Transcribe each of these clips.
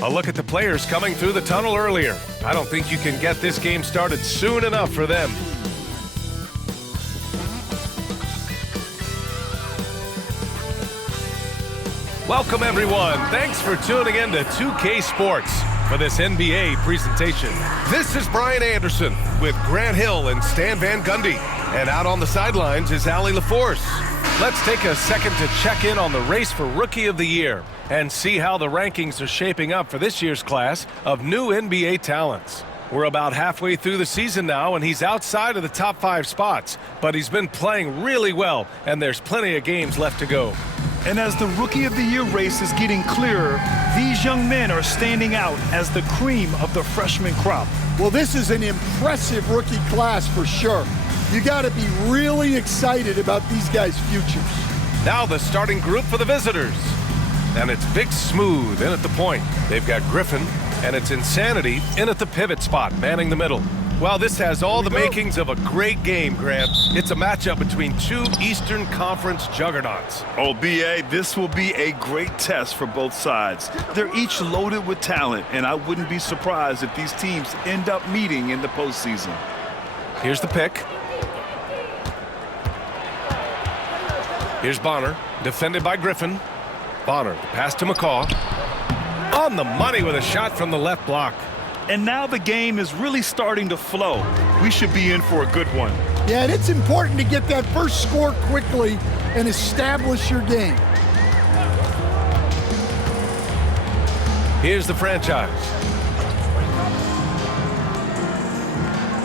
A look at the players coming through the tunnel earlier. I don't think you can get this game started soon enough for them. Welcome, everyone. Thanks for tuning in to 2K Sports for this NBA presentation. This is Brian Anderson with Grant Hill and Stan Van Gundy. And out on the sidelines is Allie LaForce. Let's take a second to check in on the race for Rookie of the Year and see how the rankings are shaping up for this year's class of new NBA talents. We're about halfway through the season now, and he's outside of the top 5 spots, but he's been playing really well, and there's plenty of games left to go. And as the Rookie of the Year race is getting clearer, these young men are standing out as the cream of the freshman crop. Well, this is an impressive rookie class for sure. You got to be really excited about these guys' futures. Now the starting group for the visitors. And it's Big Smooth in at the point. They've got Griffin, and it's Insanity in at the pivot spot, manning the middle. Well, this has all the makings of a great game, Grant. It's a matchup between two Eastern Conference juggernauts. Oh, B.A., this will be a great test for both sides. They're each loaded with talent, and I wouldn't be surprised if these teams end up meeting in the postseason. Here's the pick. Here's Bonner, defended by Griffin. Bonner, the pass to McCaw. On the money with a shot from the left block. And now the game is really starting to flow. We should be in for a good one. Yeah, and it's important to get that first score quickly and establish your game. Here's the franchise.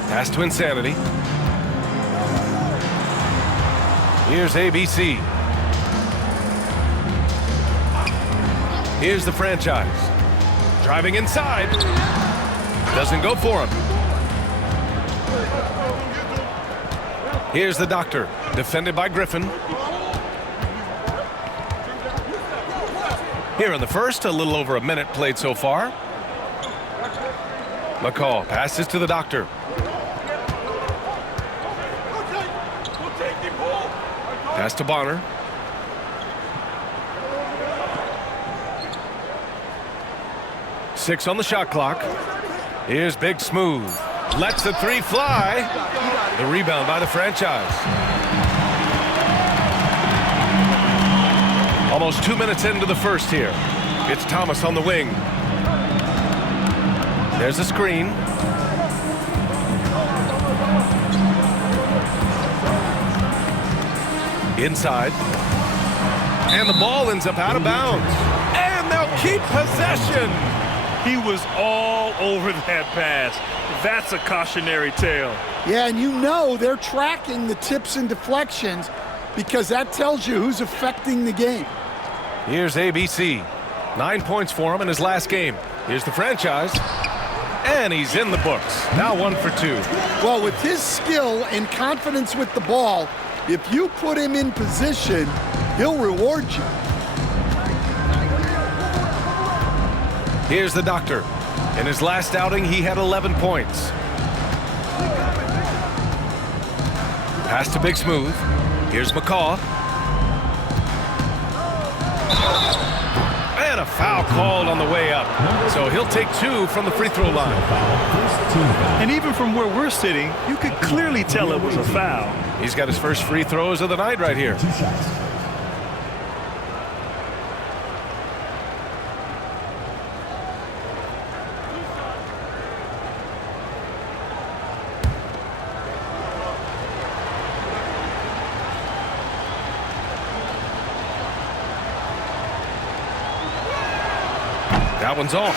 Pass to Insanity. Here's ABC. Here's the franchise. Driving inside. Doesn't go for him. Here's the Doctor, defended by Griffin. Here in the first, a little over a minute played so far. McCaw passes to the Doctor. Pass to Bonner. Six on the shot clock. Here's Big Smooth. Lets the three fly. The rebound by the franchise. Almost 2 minutes into the first here. It's Thomas on the wing. There's a screen. Inside. And the ball ends up out of bounds. And they'll keep possession. He was all over that pass. That's a cautionary tale. Yeah, and you know they're tracking the tips and deflections because that tells you who's affecting the game. Here's ABC. 9 points for him in his last game. Here's the franchise. And he's in the books. Now 1 for 2. Well, with his skill and confidence with the ball, if you put him in position, he'll reward you. Here's the Doctor. In his last outing, he had 11 points. Pass to Big Smooth. Here's McCaw. And a foul called on the way up. So he'll take 2 from the free throw line. And even from where we're sitting, you could clearly tell it was a foul. He's got his first free throws of the night right here. That one's off.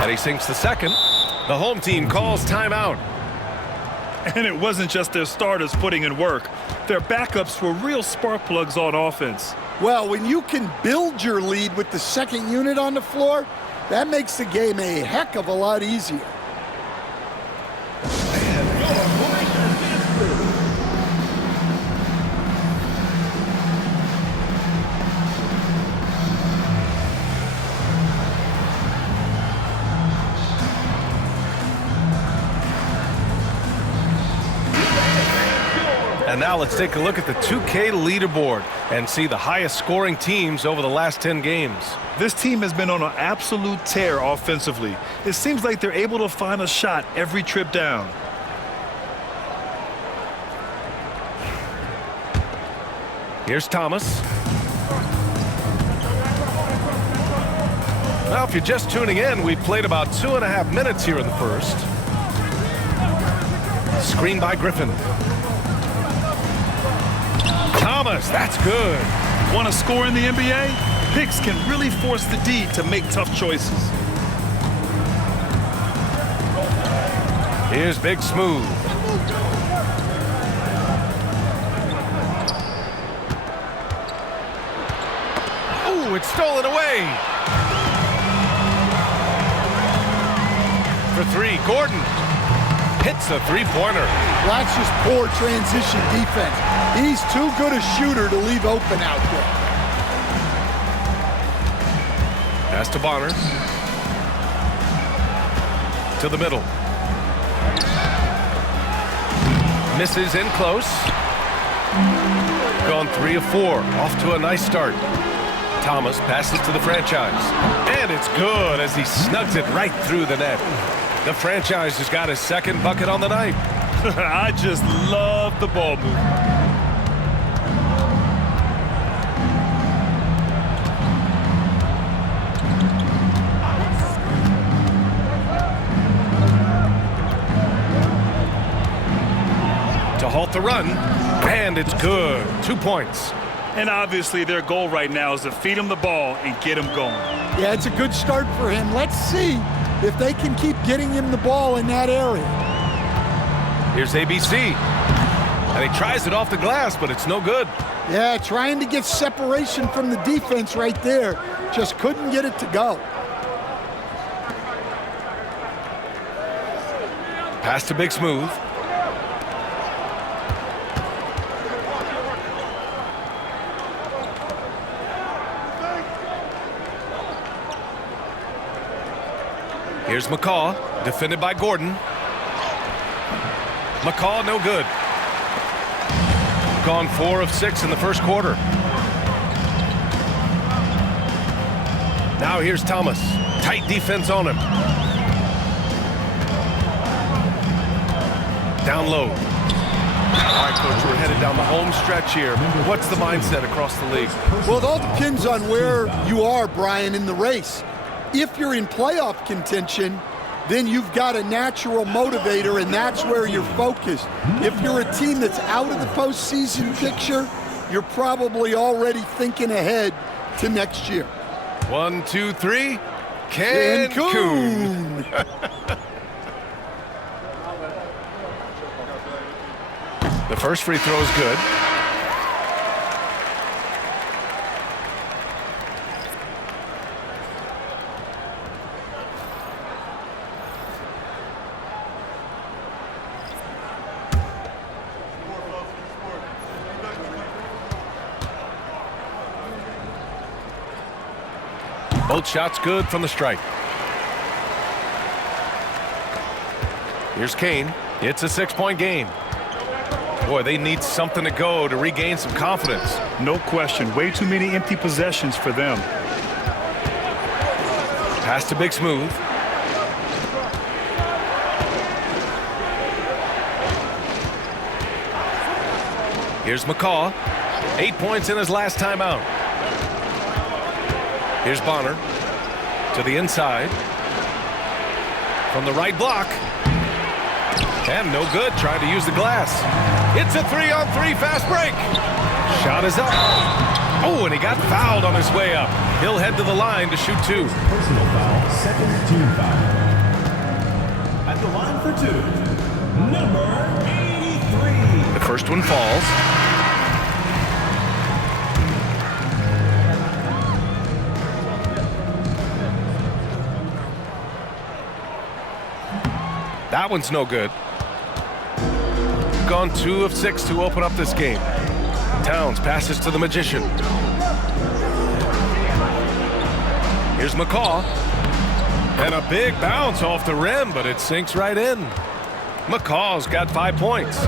And he sinks the second. The home team calls timeout. And it wasn't just their starters putting in work. Their backups were real spark plugs on offense. Well, when you can build your lead with the second unit on the floor, that makes the game a heck of a lot easier. And now let's take a look at the 2K leaderboard and see the highest scoring teams over the last 10 games. This team has been on an absolute tear offensively. It seems like they're able to find a shot every trip down. Here's Thomas. Now, if you're just tuning in, we played about 2.5 minutes here in the first. Screen by Griffin. Thomas, that's good. Want to score in the NBA? Picks can really force the D to make tough choices. Here's Big Smooth. Ooh, it's stolen away. For three, Gordon hits a three-pointer. That's just poor transition defense. He's too good a shooter to leave open out there. Pass to Bonner. To the middle. Misses in close. Gone 3 of 4. Off to a nice start. Thomas passes to the franchise. And it's good as he snugs it right through the net. The franchise has got his second bucket on the night. I just love the ball movement. To halt the run, and it's good. 2 points. And obviously their goal right now is to feed him the ball and get him going. Yeah, it's a good start for him. Let's see if they can keep getting him the ball in that area. Here's ABC. And he tries it off the glass, but it's no good. Yeah, trying to get separation from the defense right there. Just couldn't get it to go. Pass to Big Smooth. Here's McCaw, defended by Gordon. McCaw, no good. Gone 4 of 6 in the first quarter. Now here's Thomas. Tight defense on him. Down low. All right, Coach, we're headed down the home stretch here. What's the mindset across the league? Well, it all depends on where you are, Brian, in the race. If you're in playoff contention, then you've got a natural motivator, and that's where you're focused. If you're a team that's out of the postseason picture, you're probably already thinking ahead to next year. 1, 2, 3. Cancun. The first free throw is good. Both shots good from the stripe. Here's Kane. It's a 6-point game. Boy, they need something to go to regain some confidence. No question. Way too many empty possessions for them. Pass to Big Smooth. Here's McCaw. 8 points in his last time out. Here's Bonner to the inside. From the right block. And no good, trying to use the glass. It's a 3-on-3 fast break. Shot is up. Oh, and he got fouled on his way up. He'll head to the line to shoot 2. Personal foul, second team foul. At the line for 2, number 83. The first one falls. That one's no good. Gone 2 of 6 to open up this game. Towns passes to the Magician. Here's McCaw. And a big bounce off the rim, but it sinks right in. McCall's got 5 points.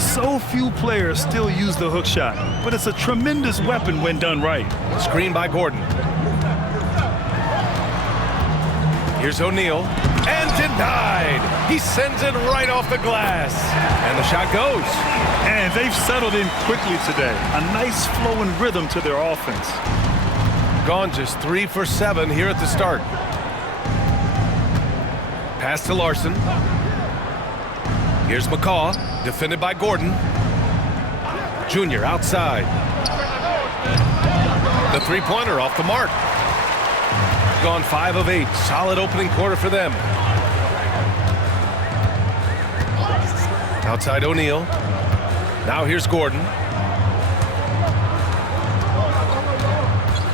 So few players still use the hook shot, but it's a tremendous weapon when done right. Screen by Gordon. Here's O'Neal. And denied. He sends it right off the glass. And the shot goes. And they've settled in quickly today. A nice flowing rhythm to their offense. Gone just 3 for 7 here at the start. Pass to Larson. Here's McCall, defended by Gordon. Junior outside. The three-pointer off the mark. Gone 5 of 8. Solid opening quarter for them. Outside O'Neal. Now here's Gordon.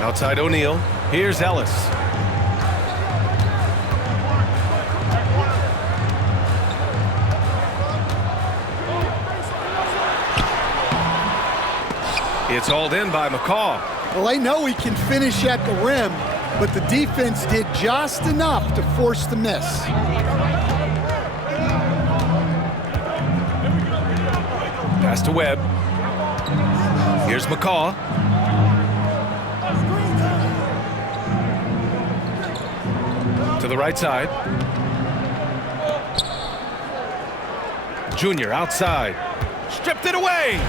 Outside O'Neal. Here's Ellis. It's hauled in by McCall. Well, they know he can finish at the rim, but the defense did just enough to force the miss. Pass to Webb. Here's McCall. To the right side. Junior outside. Stripped it away.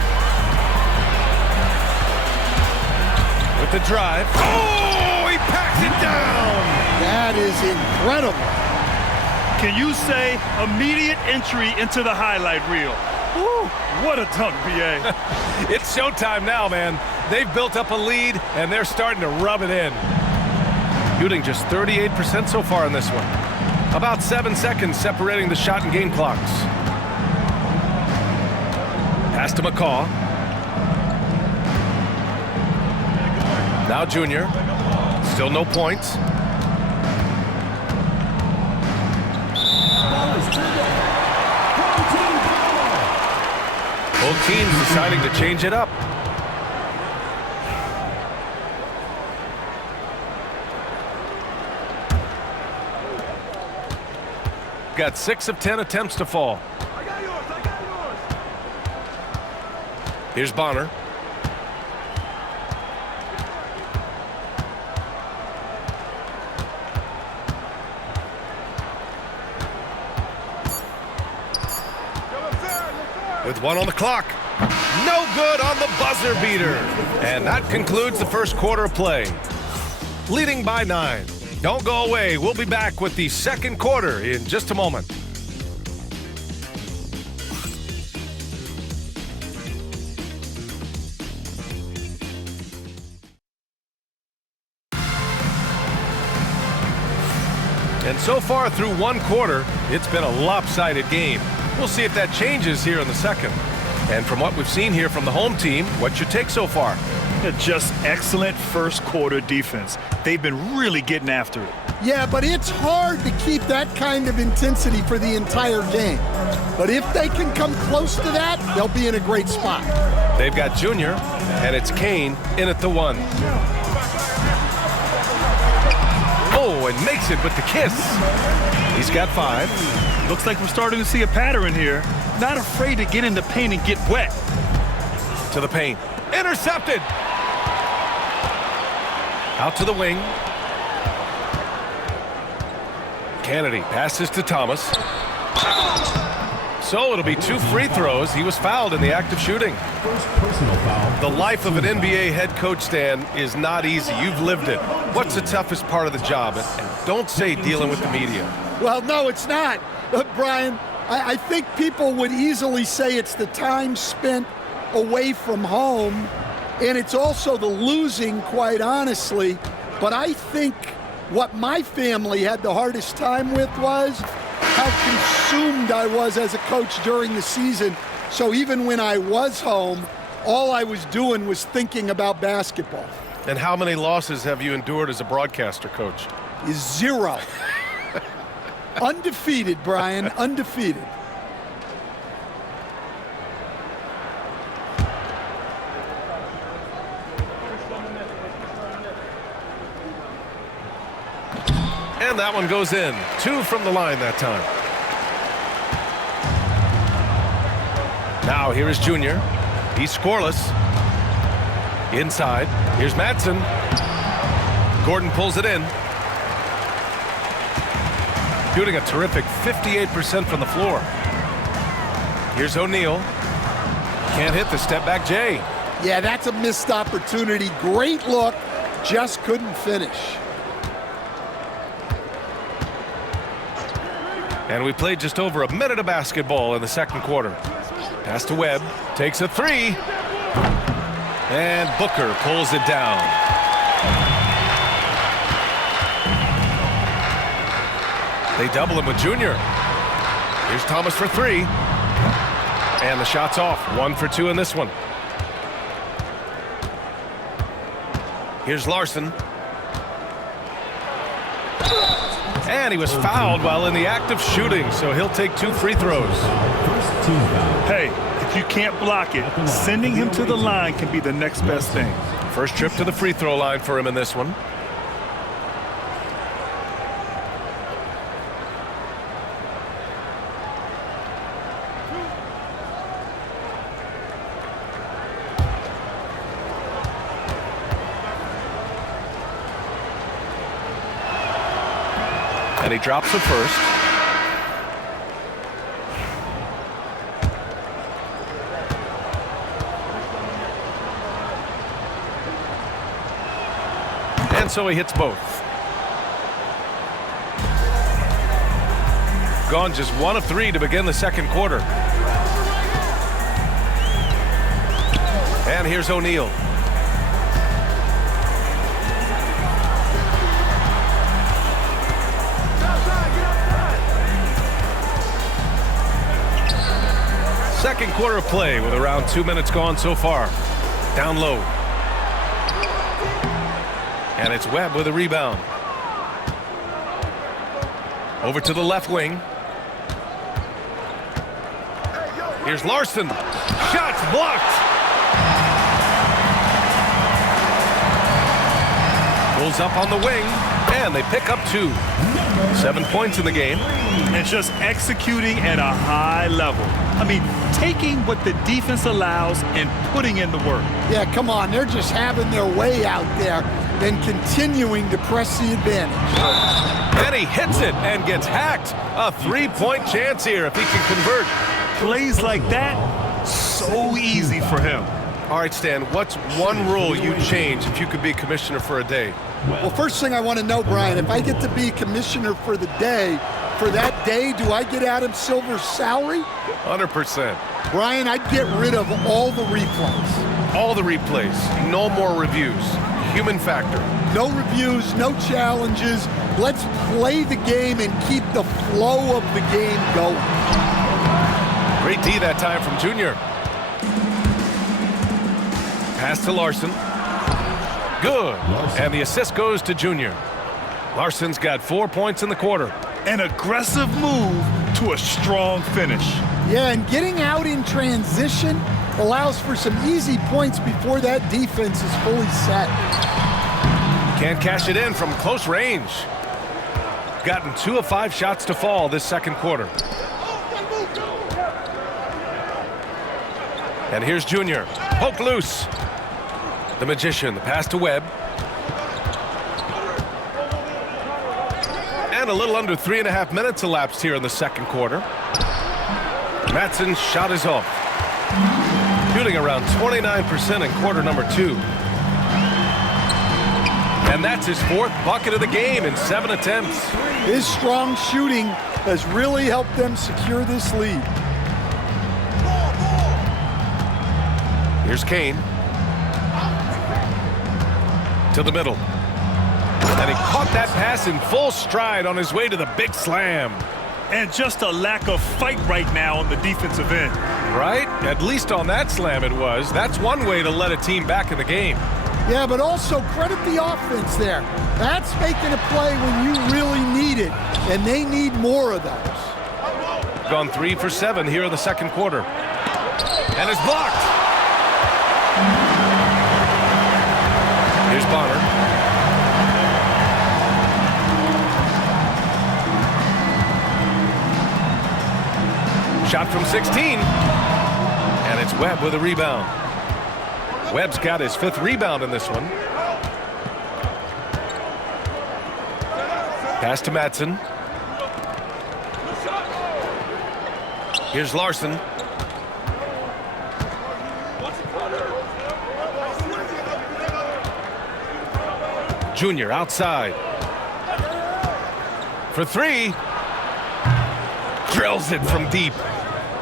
With the drive. Oh, he packs it down. That is incredible. Can you say immediate entry into the highlight reel? Woo, what a dunk, B.A. It's showtime now, man. They've built up a lead, and they're starting to rub it in. Shooting just 38% so far in this one. About 7 seconds separating the shot and game clocks. Pass to McCall. Now Junior. Still no points. Both teams deciding to change it up. Got 6 of 10 attempts to fall. Here's Bonner. With 1 on the clock. No good on the buzzer beater. And that concludes the first quarter of play. Leading by 9. Don't go away. We'll be back with the second quarter in just a moment. And so far through one quarter, it's been a lopsided game. We'll see if that changes here in the second. And from what we've seen here from the home team, what's your take so far? Just excellent first quarter defense. They've been really getting after it. Yeah, but it's hard to keep that kind of intensity for the entire game. But if they can come close to that, they'll be in a great spot. They've got Junior, and it's Kane in at the 1. Oh, and makes it with the kiss. He's got 5. Looks like we're starting to see a pattern here. Not afraid to get in the paint and get wet. To the paint. Intercepted. Out to the wing. Kennedy passes to Thomas. So it'll be 2 free throws. He was fouled in the act of shooting. First personal foul. The life of an NBA head coach, Stan, is not easy. You've lived it. What's the toughest part of the job? And don't say dealing with the media. Well, no, it's not. Brian, I think people would easily say it's the time spent away from home, and it's also the losing, quite honestly. But I think what my family had the hardest time with was how consumed I was as a coach during the season. So even when I was home, all I was doing was thinking about basketball. And how many losses have you endured as a broadcaster, Coach? 0. Undefeated, Brian, undefeated. And that one goes in. 2 from the line that time. Now here is Junior. He's scoreless. Inside. Here's Madsen. Gordon pulls it in. Shooting a terrific 58% from the floor. Here's O'Neal. Can't hit the step back J. Yeah, that's a missed opportunity. Great look. Just couldn't finish. And we played just over a minute of basketball in the second quarter. Pass to Webb. Takes a three. And Booker pulls it down. They double him with Junior. Here's Thomas for three. And the shot's off. 1 for 2 in this one. Here's Larson. And he was fouled while in the act of shooting, so he'll take 2 free throws. Hey, if you can't block it, sending him to the line can be the next best thing. First trip to the free throw line for him in this one. And he drops the first. And so he hits both. Gone just 1 of 3 to begin the second quarter. And here's O'Neal. Second quarter of play with around 2 minutes gone so far. Down low. And it's Webb with a rebound. Over to the left wing. Here's Larson. Shots blocked. Pulls up on the wing. And they pick up 2. 7 points in the game. And just executing at a high level. I mean, taking what the defense allows and putting in the work. Yeah, come on. They're just having their way out there and continuing to press the advantage. And he hits it and gets hacked. A 3-point chance here if he can convert. Plays like that, so easy for him. All right, Stan, what's one rule you'd change if you could be commissioner for a day? Well, first thing I want to know, Brian, if I get to be commissioner for the day, for that day, do I get Adam Silver's salary? 100%. Brian, I'd get rid of all the replays. All the replays. No more reviews. Human factor. No reviews, no challenges. Let's play the game and keep the flow of the game going. Great D that time from Junior. Pass to Larson. Good. And the assist goes to Junior. Larson's got 4 points in the quarter. An aggressive move to a strong finish. Yeah, and getting out in transition allows for some easy points before that defense is fully set. Can't cash it in from close range. Gotten 2 of 5 shots to fall this second quarter. And here's Junior. Poke loose. The Magician, the pass to Webb. And a little under 3.5 minutes elapsed here in the second quarter. Madsen's shot is off. Shooting around 29% in quarter number 2. And that's his 4th bucket of the game in 7 attempts. His strong shooting has really helped them secure this lead. Here's Kane. To the middle. And he caught that pass in full stride on his way to the big slam. And just a lack of fight right now on the defensive end. Right? At least on that slam it was. That's one way to let a team back in the game. Yeah, but also credit the offense there. That's making a play when you really need it, and they need more of those. Gone 3 for 7 here in the second quarter. And it's blocked. Here's Bonner. Shot from 16. And it's Webb with a rebound. Webb's got his 5th rebound in this one. Pass to Madsen. Here's Larson. Junior outside. For 3. Drills it from deep.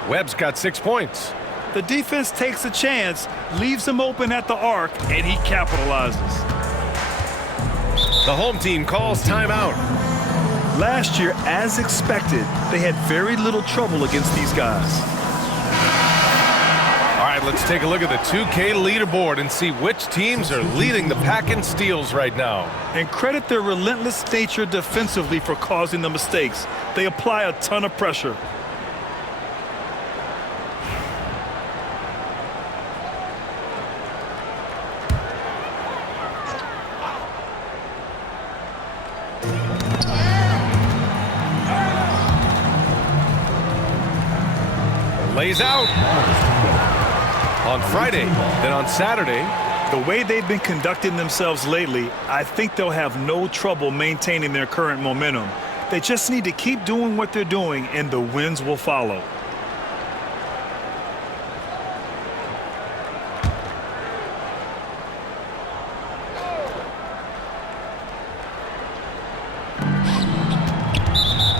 Webb's got 6 points. The defense takes a chance, leaves him open at the arc, and he capitalizes. The home team calls timeout. Last year, as expected, they had very little trouble against these guys. All right, let's take a look at the 2K leaderboard and see which teams are leading the pack in steals right now. And credit their relentless nature defensively for causing the mistakes. They apply a ton of pressure. Lays out on Friday, then on Saturday. The way they've been conducting themselves lately, I think they'll have no trouble maintaining their current momentum. They just need to keep doing what they're doing, and the wins will follow.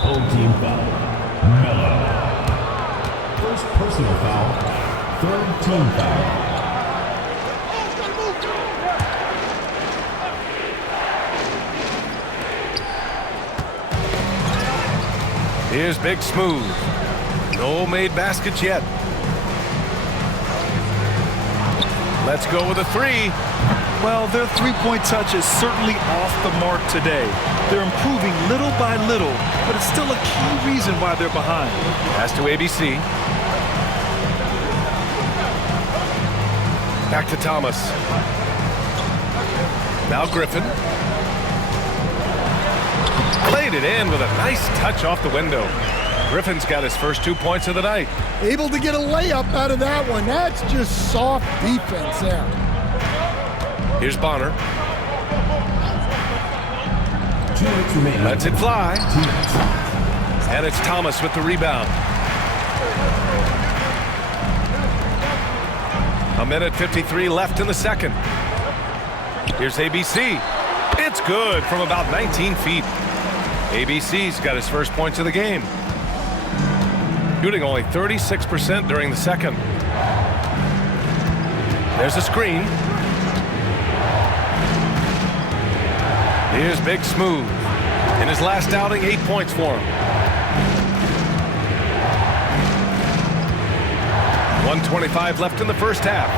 Home team foul. Mello. First personal foul. 3rd team foul. Here's Big Smooth. No made baskets yet. Let's go with a 3. Well, their three-point touch is certainly off the mark today. They're improving little by little, but it's still a key reason why they're behind. Pass to ABC. Back to Thomas. Now Griffin. Played it in with a nice touch off the window. Griffin's got his first 2 points of the night. Able to get a layup out of that one. That's just soft defense there. Here's Bonner. 2 minutes remaining. Lets it fly. 2 minutes. And it's Thomas with the rebound. 1:53 left in the second. Here's ABC. It's good from about 19 feet. ABC's got his first points of the game. Shooting only 36% during the second. There's a screen. Here's Big Smooth. In his last outing, 8 points for him. 1:25 left in the first half.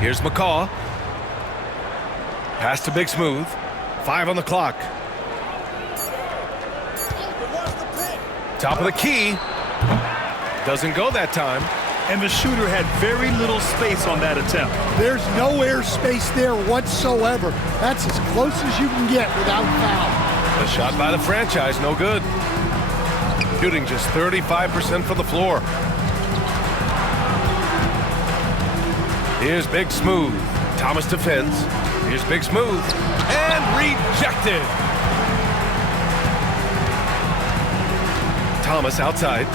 Here's McCaw. Pass to Big Smooth. 5 on the clock. Top of the key. Doesn't go that time. And the shooter had very little space on that attempt. There's no air space there whatsoever. That's as close as you can get without foul. A shot by the franchise, no good. Shooting just 35% from the floor. Here's Big Smooth. Thomas defends. Here's Big Smooth. And rejected. Thomas outside.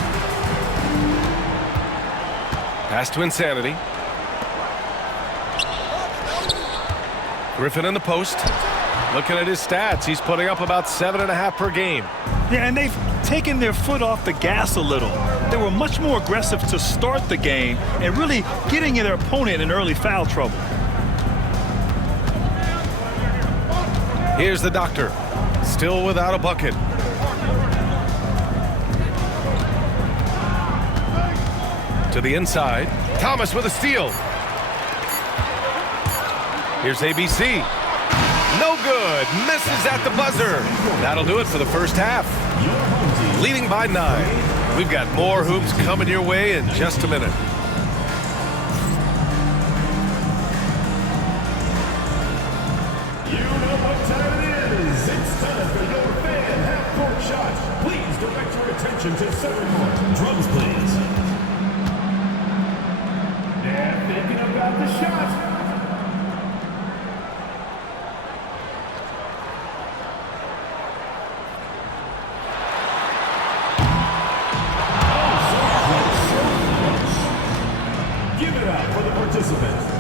Pass to Insanity. Griffin in the post. Looking at his stats, he's putting up about 7.5 per game. Yeah, and they've taken their foot off the gas a little. They were much more aggressive to start the game and really getting their opponent in early foul trouble. Here's the doctor. Still without a bucket. To the inside. Thomas with a steal. Here's ABC. No good. Misses at the buzzer. That'll do it for the first half. Leading by 9. We've got more hoops coming your way in just a minute. You know what time it is. It's time for your fan half-court shots. Please direct your attention Attention to center court. Drums, please. They're thinking about the shot. Give it up for the participants.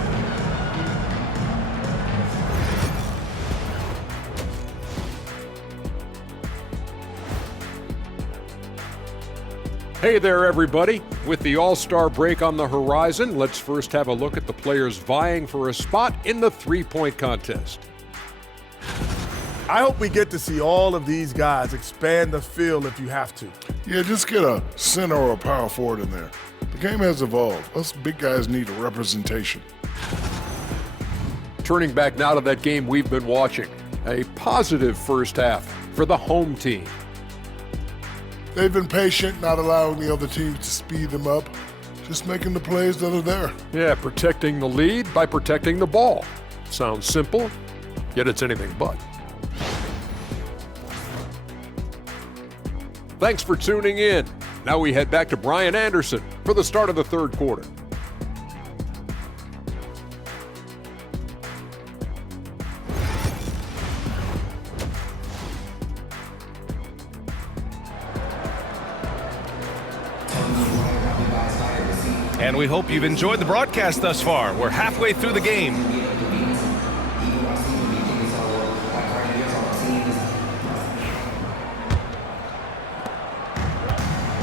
Hey there, everybody. With the All-Star break on the horizon, let's first have a look at the players vying for a spot in the three-point contest. I hope we get to see all of these guys expand the field if you have to. Yeah, just get a center or a power forward in there. The game has evolved. Us big guys need a representation. Turning back now to that game we've been watching. A positive first half for the home team. They've been patient, not allowing the other teams to speed them up, just making the plays that are there. Yeah, protecting the lead by protecting the ball. Sounds simple, yet it's anything but. Thanks for tuning in. Now we head back to Brian Anderson for the start of the third quarter. And we hope you've enjoyed the broadcast thus far. We're halfway through the game.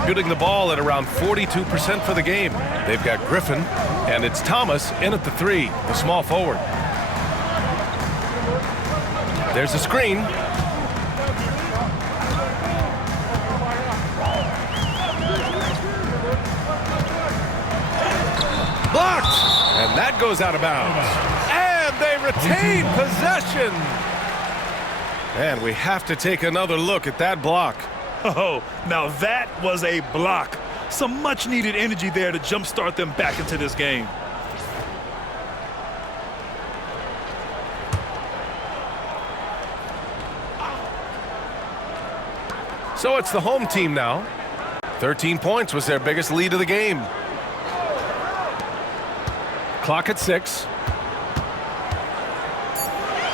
Shooting the ball at around 42% for the game. They've got Griffin, and it's Thomas in at the three, the small forward. There's a screen. Blocked! And that goes out of bounds. And they retain possession. And we have to take another look at that block. Oh, now that was a block. Some much-needed energy there to jumpstart them back into this game. So it's the home team now. 13 points was their biggest lead of the game. Clock at 6.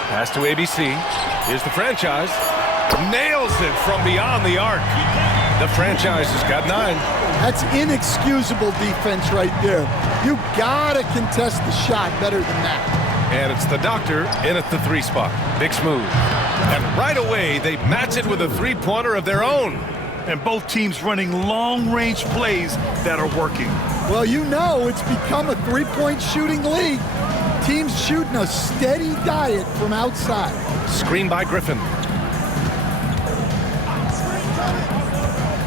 Pass to ABC. Here's the franchise. Nails it from beyond the arc. The franchise has got 9. That's inexcusable defense right there. You gotta contest the shot better than that. And it's the doctor in at the 3 spot. Big smooth. And right away, they match it with a three-pointer of their own. And both teams running long-range plays that are working. Well, you know it's become a three-point shooting league. Teams shooting a steady diet from outside. Screen by Griffin.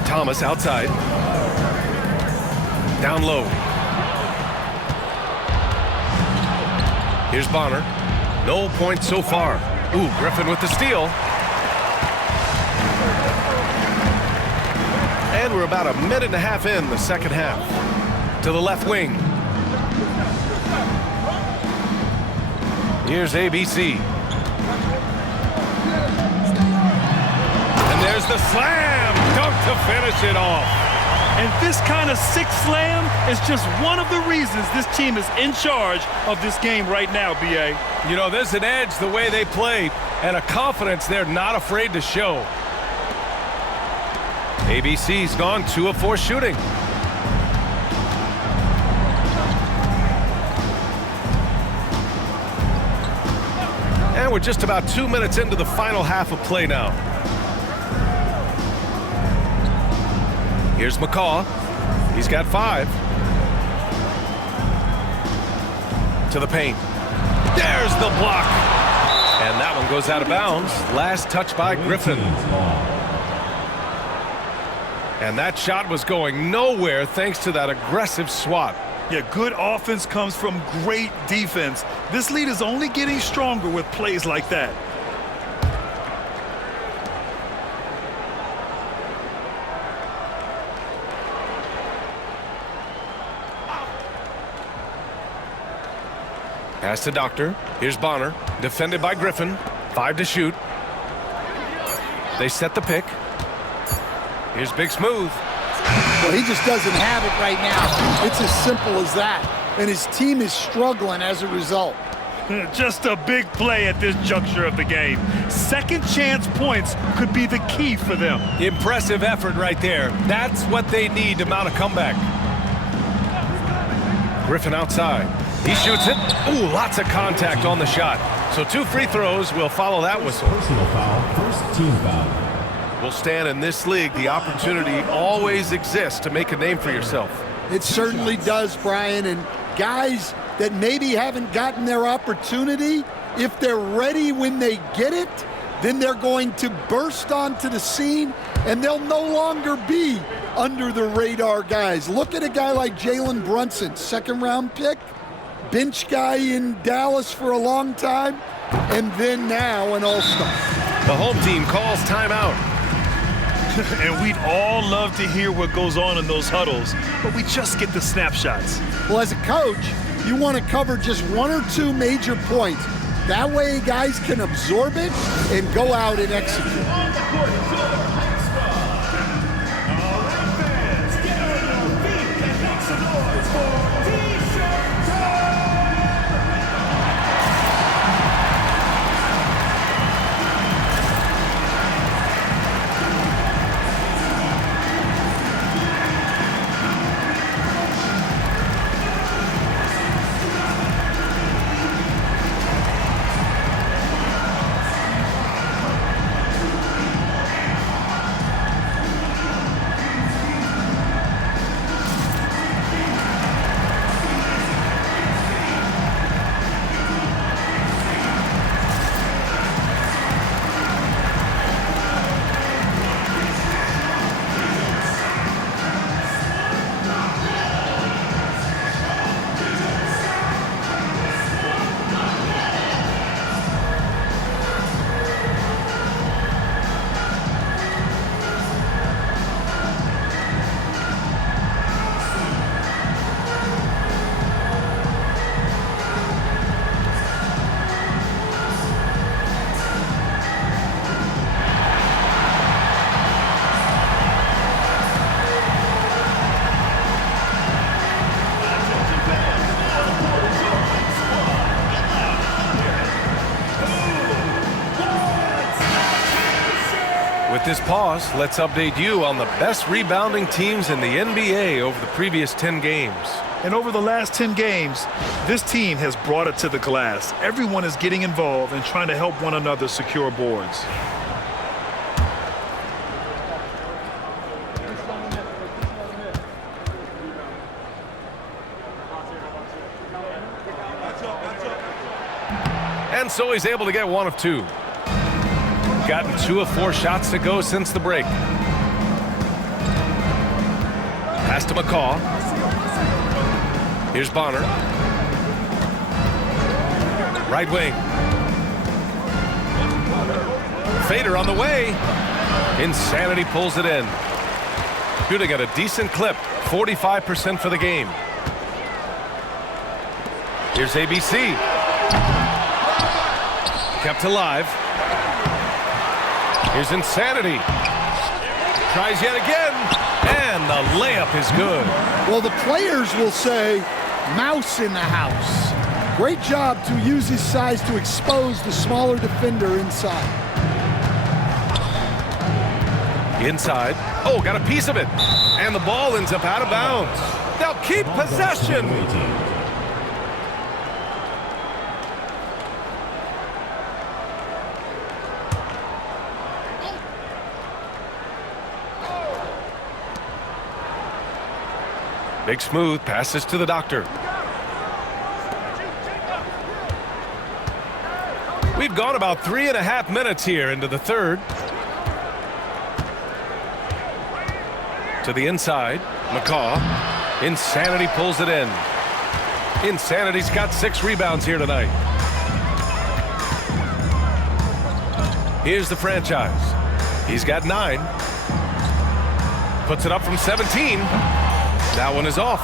Thomas outside. Down low. Here's Bonner. No points so far. Ooh, Griffin with the steal. And we're about a minute and a half in the second half. To the left wing. Here's ABC. And there's the slam dunk to finish it off. And this kind of sick slam is just one of the reasons this team is in charge of this game right now, B.A. You know, there's an edge the way they play and a confidence they're not afraid to show. ABC's gone 2 of 4 shooting. And we're just about 2 minutes into the final half of play now. Here's McCaw. He's got 5. To the paint. There's the block. And that one goes out of bounds. Last touch by Griffin. And that shot was going nowhere thanks to that aggressive swat. Yeah, good offense comes from great defense. This lead is only getting stronger with plays like that. Pass to Doctor. Here's Bonner. Defended by Griffin. 5 to shoot. They set the pick. Here's Big Smooth. Well, he just doesn't have it right now. It's as simple as that. And his team is struggling as a result. Just a big play at this juncture of the game. Second chance points could be the key for them. Impressive effort right there. That's what they need to mount a comeback. Griffin outside. He shoots it. Ooh, lots of contact on the shot. So 2 free throws will follow that whistle. Personal foul, first team foul. Well, Stan, in this league, the opportunity always exists to make a name for yourself. It certainly does, Brian. And guys that maybe haven't gotten their opportunity, if they're ready when they get it, then they're going to burst onto the scene, and they'll no longer be under the radar guys. Look at a guy like Jalen Brunson, second-round pick, bench guy in Dallas for a long time, and then now an all-star. The home team calls timeout. And we'd all love to hear what goes on in those huddles, but we just get the snapshots. Well, as a coach, you want to cover just 1 or 2 major points. That way guys can absorb it and go out and execute. With this pause, let's update you on the best rebounding teams in the NBA over the previous 10 games. And over the last 10 games, this team has brought it to the glass. Everyone is getting involved and trying to help one another secure boards. And so he's able to get 1 of 2. Gotten 2 of 4 shots to go since the break. Pass to McCaw. Here's Bonner. Right wing. Fader on the way. Insanity pulls it in. Shooting at a decent clip. 45% for the game. Here's ABC. Kept alive. Here's Insanity. Tries yet again, and the layup is good. Well, the players will say, mouse in the house. Great job to use his size to expose the smaller defender inside. Inside. Oh, got a piece of it. And the ball ends up out of bounds. They'll keep possession. Big Smooth passes to the doctor. We've gone about 3.5 minutes here into the third. To the inside, McCaw. Insanity pulls it in. Insanity's got 6 rebounds here tonight. Here's the franchise. He's got 9. Puts it up from 17. That one is off.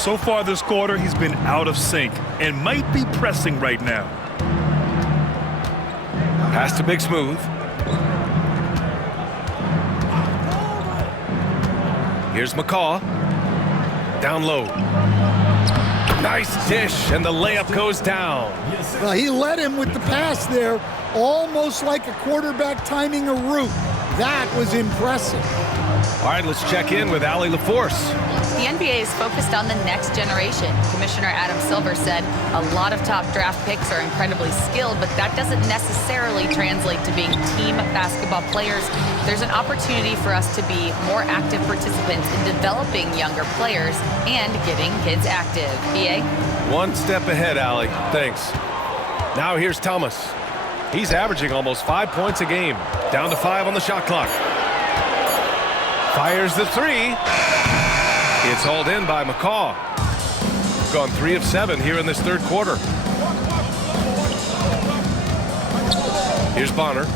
So far this quarter, he's been out of sync and might be pressing right now. Pass to Big Smooth. Here's McCaw. Down low. Nice dish, and the layup goes down. Well, he led him with the pass there, almost like a quarterback timing a route. That was impressive. All right, let's check in with Allie LaForce. The NBA is focused on the next generation. Commissioner Adam Silver said a lot of top draft picks are incredibly skilled, but that doesn't necessarily translate to being team basketball players. There's an opportunity for us to be more active participants in developing younger players and getting kids active. BA? One step ahead, Allie. Thanks. Now here's Thomas. He's averaging almost 5 points a game. Down to 5 on the shot clock. Fires the three. It's hauled in by McCaw. Gone 3 of 7 here in this third quarter. Here's Bonner.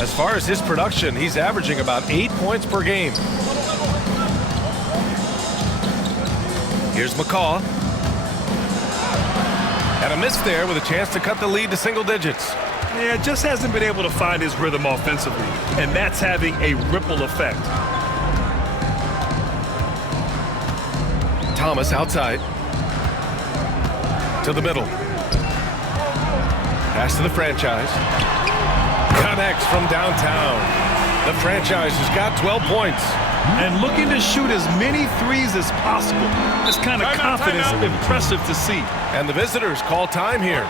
As far as his production, he's averaging about 8 points per game. Here's McCaw. And a miss there with a chance to cut the lead to single digits. Yeah, just hasn't been able to find his rhythm offensively, and that's having a ripple effect. Thomas outside. To the middle. Pass to the franchise. Connects from downtown. The franchise has got 12 points. And looking to shoot as many threes as possible. This kind of confidence is impressive to see. And the visitors call time here.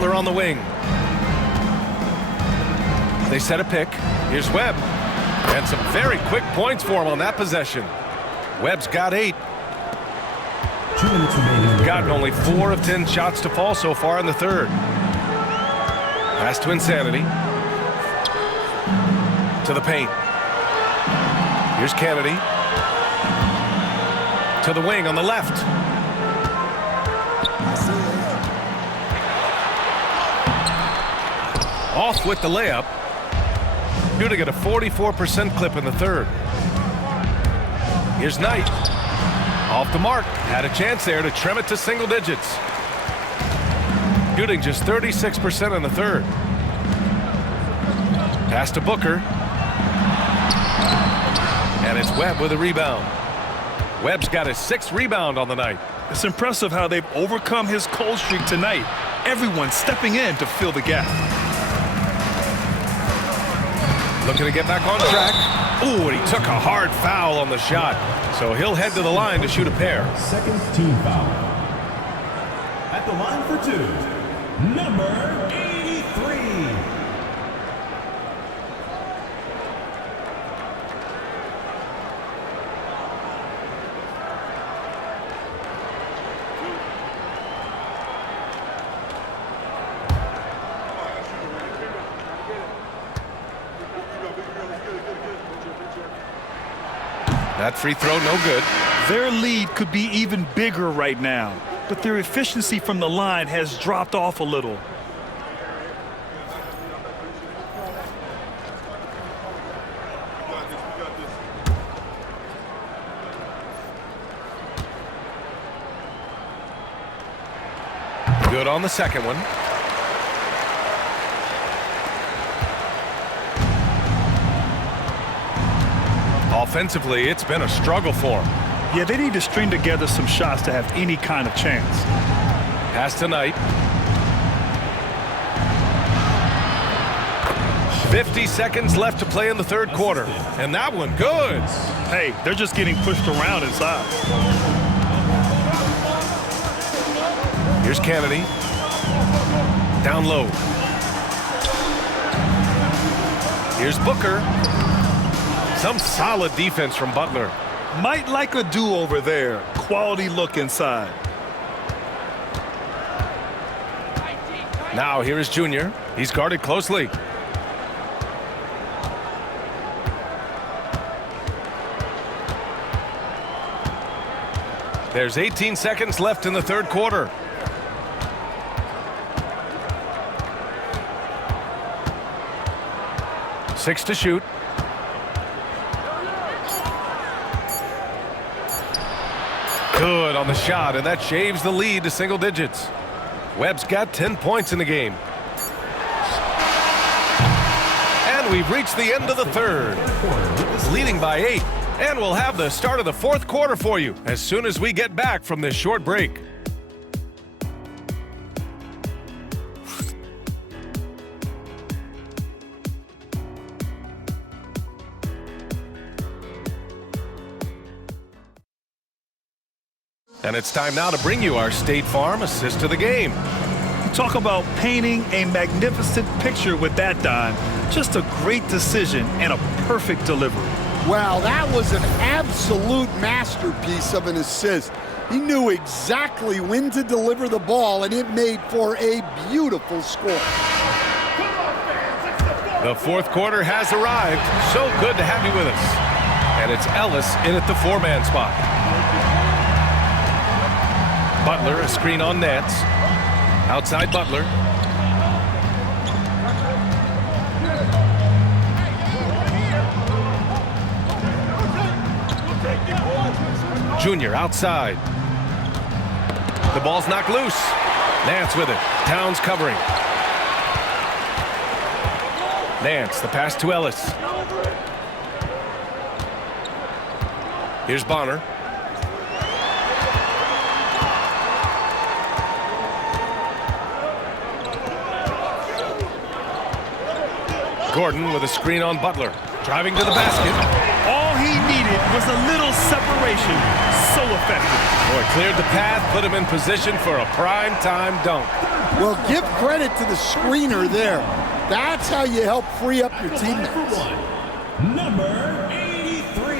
Butler on the wing. They set a pick. Here's Webb. And some very quick points for him on that possession. Webb's got 8. Gotten only 4 of 10 shots to fall so far in the third. Pass to Insanity. To the paint. Here's Kennedy. To the wing on the left. Off with the layup. Shooting at a 44% clip in the third. Here's Knight. Off the mark. Had a chance there to trim it to single digits. Shooting just 36% in the third. Pass to Booker. And it's Webb with a rebound. Webb's got his 6th rebound on the night. It's impressive how they've overcome his cold streak tonight. Everyone stepping in to fill the gap. Looking to get back on track. Ooh, and he took a hard foul on the shot. So he'll head to the line to shoot a pair. Second team foul. At the line for two, number 83. That free throw, no good. Their lead could be even bigger right now, but their efficiency from the line has dropped off a little. Good on the second one. Offensively, it's been a struggle for them. Yeah, they need to string together some shots to have any kind of chance. Pass tonight. 50 seconds left to play in the third quarter. And that one, good. Hey, they're just getting pushed around inside. Here's Kennedy. Down low. Here's Booker. Some solid defense from Butler. Might like a do-over there. Quality look inside. Now here is Junior. He's guarded closely. There's 18 seconds left in the third quarter. Six to shoot. Good on the shot, and that shaves the lead to single digits. Webb's got 10 points in the game. And we've reached the end of the third. Leading by 8. And we'll have the start of the fourth quarter for you as soon as we get back from this short break. And it's time now to bring you our State Farm assist to the game. Talk about painting a magnificent picture with that dime. Just a great decision and a perfect delivery. Wow, that was an absolute masterpiece of an assist. He knew exactly when to deliver the ball, and it made for a beautiful score. The fourth quarter has arrived. So good to have you with us. And it's Ellis in at the four-man spot. Butler, a screen on Nance. Outside Butler. Junior outside. The ball's knocked loose. Nance with it. Towns covering. Nance, the pass to Ellis. Here's Bonner. Gordon with a screen on Butler. Driving to the basket. All he needed was a little separation. So effective. Boy, cleared the path, put him in position for a prime-time dunk. Well, give credit to the screener there. That's how you help free up your teammates. Number 83.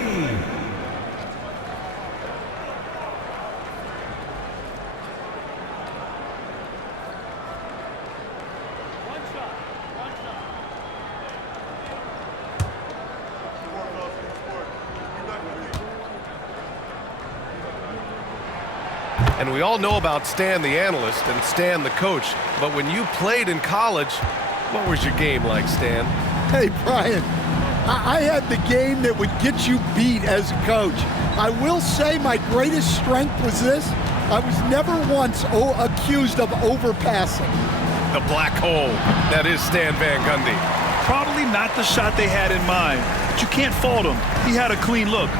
And we all know about Stan the analyst and Stan the coach, but when you played in college, what was your game like, Stan? Hey, Brian, I had the game that would get you beat as a coach. I will say my greatest strength was this. I was never once accused of overpassing. The black hole. That is Stan Van Gundy. Probably not the shot they had in mind, but you can't fault him. He had a clean look.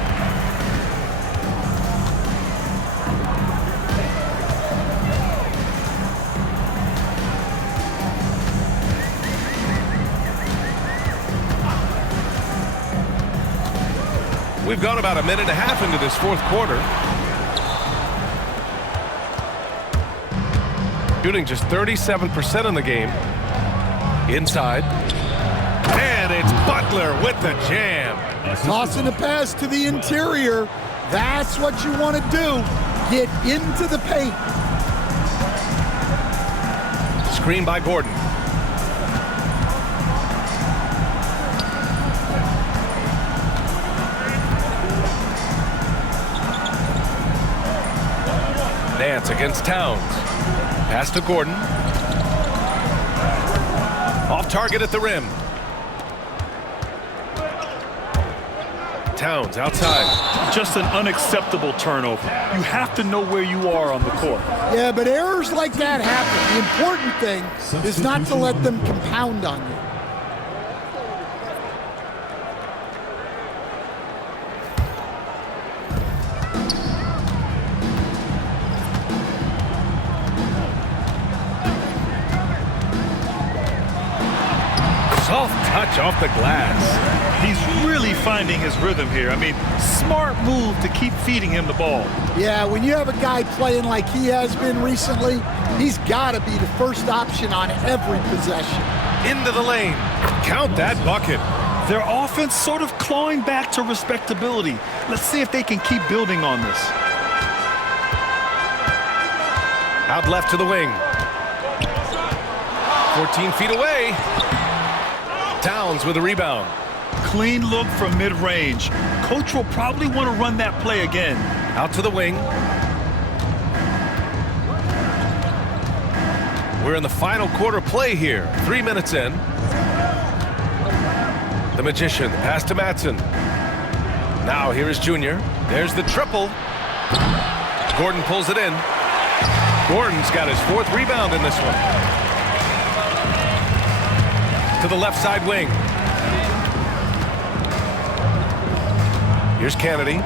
We've gone about a minute and a half into this fourth quarter. Shooting just 37% in the game. Inside. And it's Butler with the jam. Tossing a pass to the interior. That's what you want to do. Get into the paint. Screen by Gordon. Nance against Towns. Pass to Gordon. Off target at the rim. Towns outside. Just an unacceptable turnover. You have to know where you are on the court. Yeah, but errors like that happen. The important thing is not to let them compound on you. Soft touch off the glass. He's really finding his rhythm here. I mean, smart move to keep feeding him the ball. Yeah, when you have a guy playing like he has been recently, he's got to be the first option on every possession. Into the lane. Count that bucket. Their offense sort of clawing back to respectability. Let's see if they can keep building on this. Out left to the wing. 14 feet away. Towns with a rebound. Clean look from mid-range. Coach will probably want to run that play again. Out to the wing. We're in the final quarter play here. 3 minutes in. The Magician, pass to Matson. Now here is Junior. There's the triple. Gordon pulls it in. Gordon's got his 4th rebound in this one. To the left side wing. Here's Kennedy.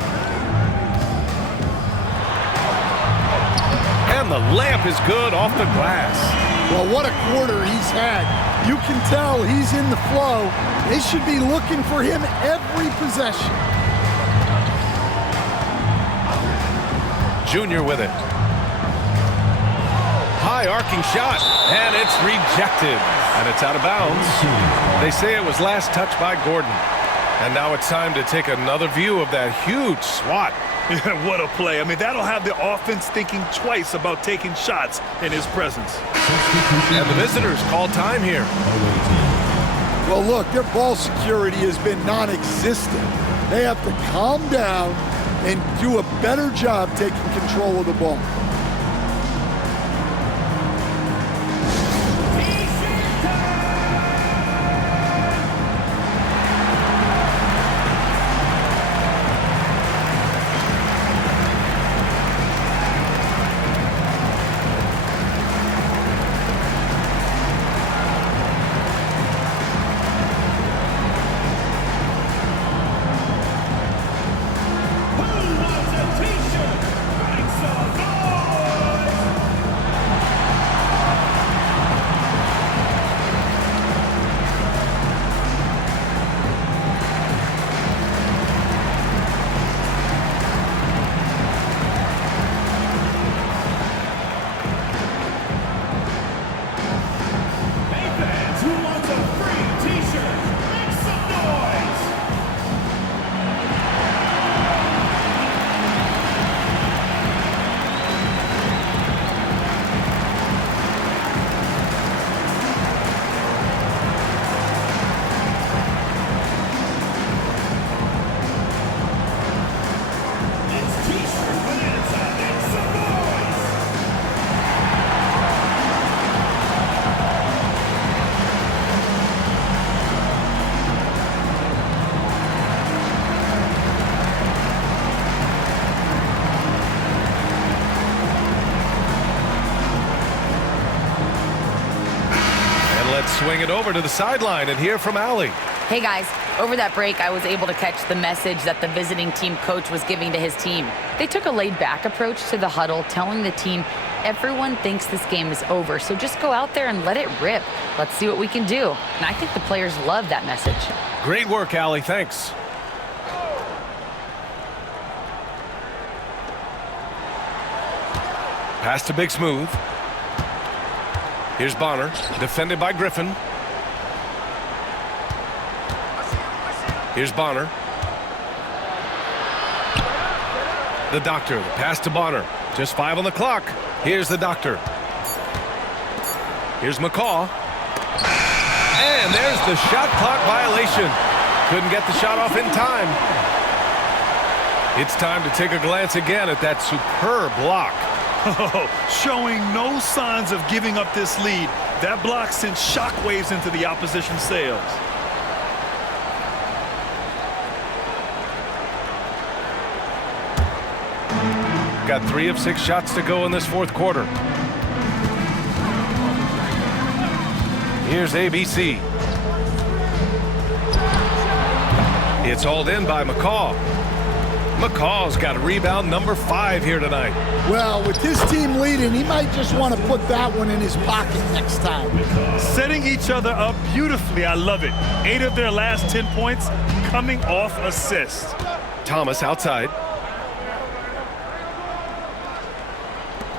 And the layup is good off the glass. Well, what a quarter he's had. You can tell he's in the flow. They should be looking for him every possession. Junior with it. High arcing shot, and it's rejected. And it's out of bounds. They say it was last touched by Gordon. And now it's time to take another view of that huge swat. What a play. I mean, that'll have the offense thinking twice about taking shots in his presence. And the visitors call time here. Well, look, their ball security has been non-existent. They have to calm down and do a better job taking control of the ball. Swing it over to the sideline and hear from Allie. Hey guys, over that break, I was able to catch the message that the visiting team coach was giving to his team. They took a laid-back approach to the huddle, telling the team, everyone thinks this game is over, so just go out there and let it rip. Let's see what we can do. And I think the players love that message. Great work, Allie. Thanks. Pass to Big Smooth. Here's Bonner, defended by Griffin. Here's Bonner. The Doctor, the pass to Bonner. Just 5 on the clock. Here's the Doctor. Here's McCaw. And there's the shot clock violation. Couldn't get the shot off in time. It's time to take a glance again at that superb block. Oh, showing no signs of giving up this lead. That block sent shockwaves into the opposition sails. Got 3 of 6 shots to go in this fourth quarter. Here's ABC. It's hauled in by McCaw. McCaw's got rebound number 5 here tonight. Well, with his team leading, he might just want to put that one in his pocket next time. Setting each other up beautifully. I love it. 8 of their last 10 points coming off assists. Thomas outside.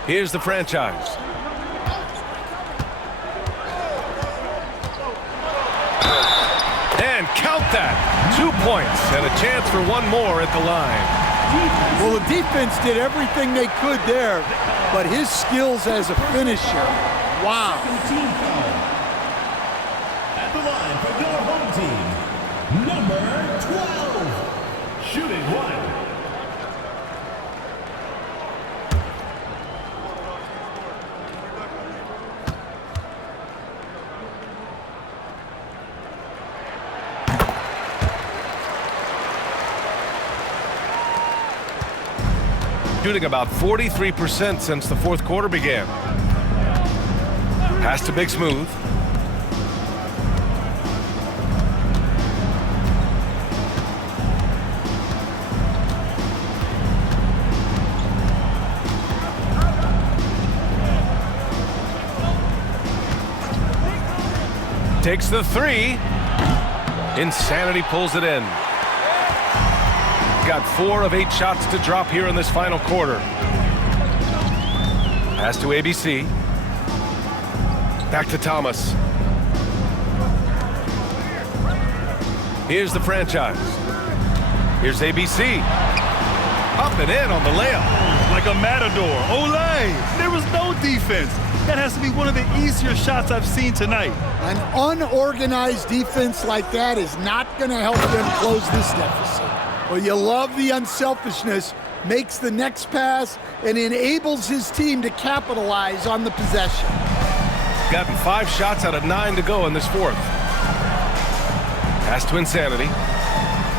Here's the franchise. And count that. 2 points and a chance for one more at the line. Well, the defense did everything they could there, but his skills as a finisher, wow. Team foul. At the line for your home team, number 12. Shooting 1. Shooting about 43% since the fourth quarter began. Pass to Big Smooth. Takes the 3. Insanity pulls it in. Got 4 of 8 shots to drop here in this final quarter. Pass to ABC. Back to Thomas. Here's the franchise. Here's ABC. Up and in on the layup. Like a matador. Olay! There was no defense. That has to be one of the easier shots I've seen tonight. An unorganized defense like that is not going to help them close this deficit. Well, you love the unselfishness, makes the next pass, and enables his team to capitalize on the possession. Gotten 5 shots out of 9 to go in this fourth. Pass to Insanity.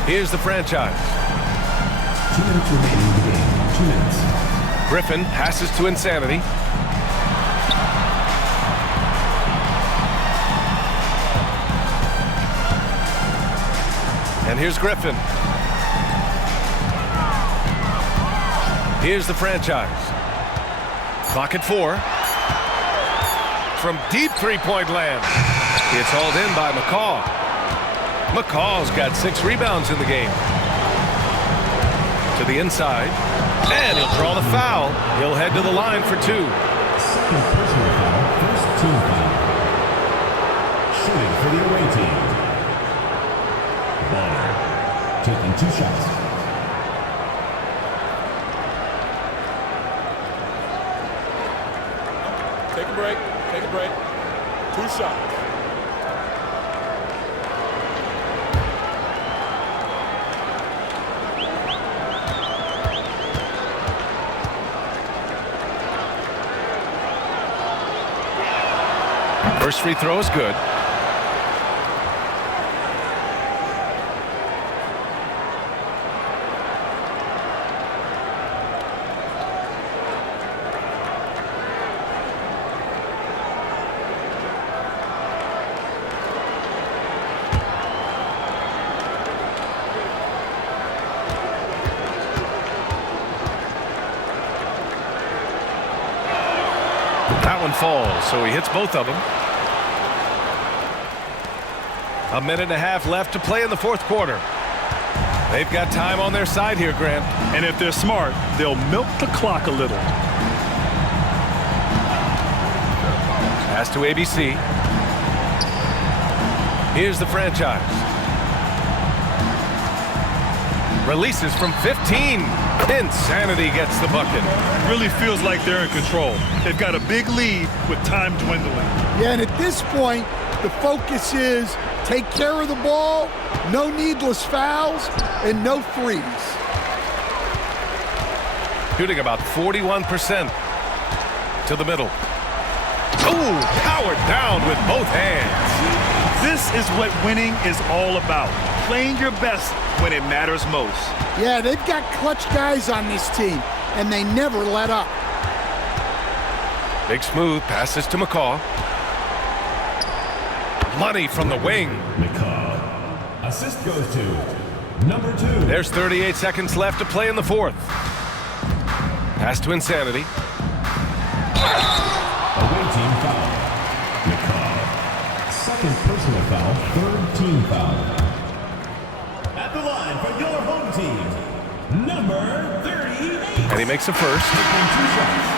Here's the franchise. 2 minutes remaining in the game. 2 minutes. Griffin passes to Insanity. And here's Griffin. Here's the franchise. Clock at 4. From deep three-point land. It's hauled in by McCaw. McCaw's got 6 rebounds in the game. To the inside. And he'll draw the foul. He'll head to the line for 2. Second personal foul, first team foul. Shooting for the away team. Bonner taking 2 shots. Take a break. Take a break. 2 shots. First free throw is good. That one falls, so he hits both of them. A minute and a half left to play in the fourth quarter. They've got time on their side here, Grant. And if they're smart, they'll milk the clock a little. Pass to ABC. Here's the franchise. Releases from 15. Insanity gets the bucket. Really feels like they're in control. They've got a big lead with time dwindling. Yeah, and at this point, the focus is take care of the ball, no needless fouls, and no threes. Shooting about 41% to the middle. Oh, powered down with both hands. This is what winning is all about. Playing your best when it matters most. Yeah, they've got clutch guys on this team, and they never let up. Big smooth passes to McCaw. Money from the wing. McCaw. Assist goes to number 2. There's 38 seconds left to play in the fourth. Pass to Insanity. Away team foul. McCaw. Second personal foul, third team foul. At the line for your home team, number 38. And he makes a first. Taking 2 shots.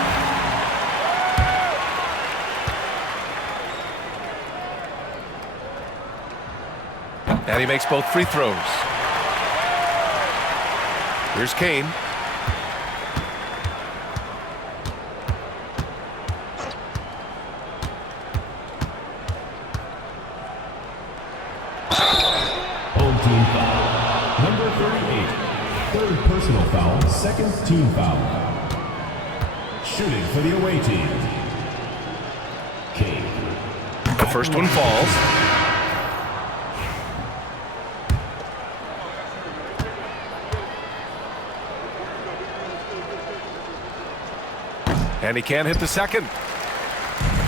And he makes both free throws. Here's Kane. Home team foul. Number 38. Third personal foul, second team foul. Shooting for the away team. King. The first one falls. And he can't hit the second.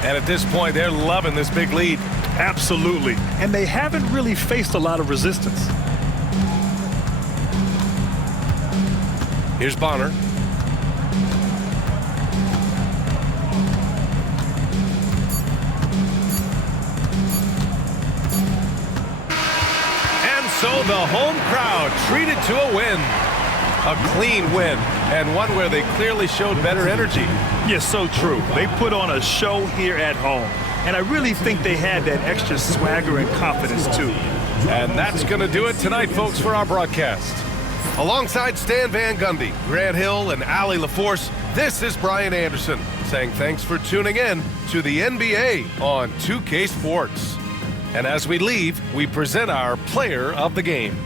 And at this point, they're loving this big lead. Absolutely. And they haven't really faced a lot of resistance. Here's Bonner. And so the home crowd treated to a win. A clean win, and one where they clearly showed better energy. Yes, so true. They put on a show here at home. And I really think they had that extra swagger and confidence, too. And that's going to do it tonight, folks, for our broadcast. Alongside Stan Van Gundy, Grant Hill, and Allie LaForce, this is Brian Anderson saying thanks for tuning in to the NBA on 2K Sports. And as we leave, we present our player of the game.